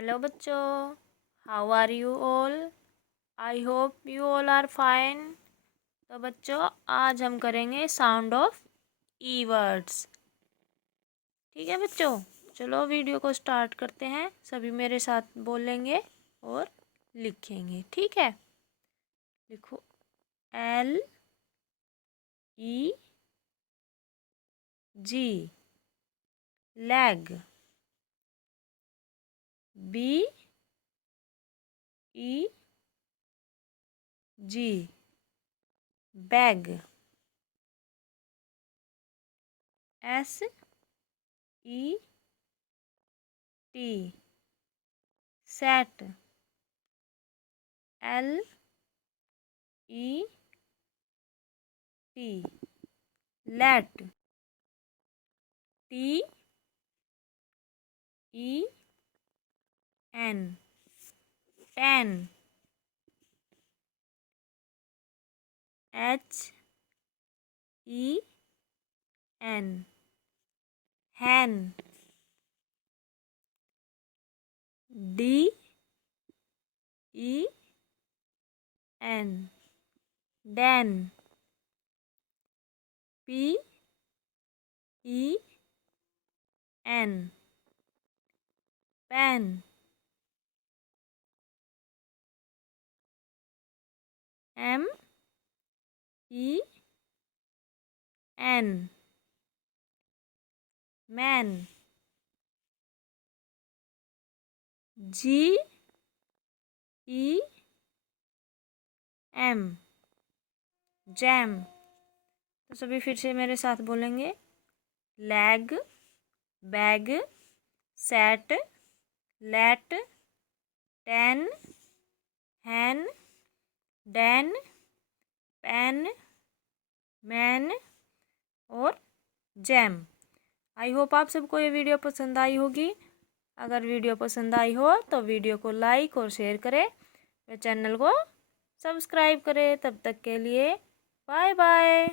Hello बच्चों, how are you all? I hope you all are fine. तो बच्चों, आज हम करेंगे साउंड ऑफ ई वर्ड्स। ठीक है बच्चों, चलो वीडियो को स्टार्ट करते हैं। सभी मेरे साथ बोलेंगे और लिखेंगे। ठीक है, लिखो L E G, lag. B E G, bag. S E T, set. L E T, let। T E N, ten। H E N, hen। D E N, den। P E N, pen। M E N, man। G E M, jam। तो सभी फिर से मेरे साथ बोलेंगे। Lag, bag, set, let, ten, hen, den, pen, man और jam. I hope आप सबको ये वीडियो पसंद आई होगी। अगर वीडियो पसंद आई हो तो वीडियो को लाइक और शेयर करें व चैनल को सब्सक्राइब करें। तब तक के लिए बाय बाय।